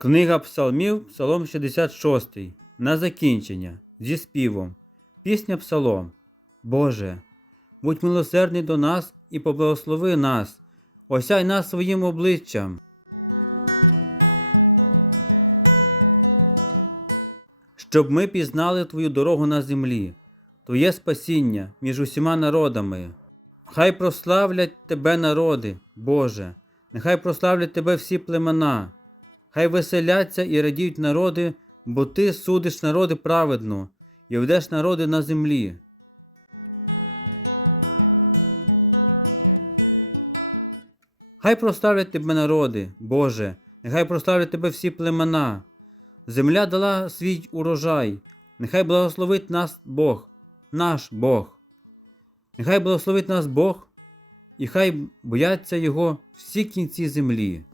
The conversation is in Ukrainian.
Книга Псалмів, Псалом 66. На закінчення. Зі співом. Пісня Псалом. Боже, будь милосердний до нас і поблагослови нас, осяй нас своїм обличчям. Щоб ми пізнали Твою дорогу на землі, Твоє спасіння між усіма народами. Хай прославлять Тебе народи, Боже, нехай прославлять Тебе всі племена. Хай веселяться і радіють народи, бо ти судиш народи праведно і ведеш народи на землі. Хай прославлять тебе народи, Боже, нехай прославлять тебе всі племена. Земля дала свій урожай, нехай благословить нас Бог, наш Бог. Нехай благословить нас Бог, і хай бояться Його всі кінці землі.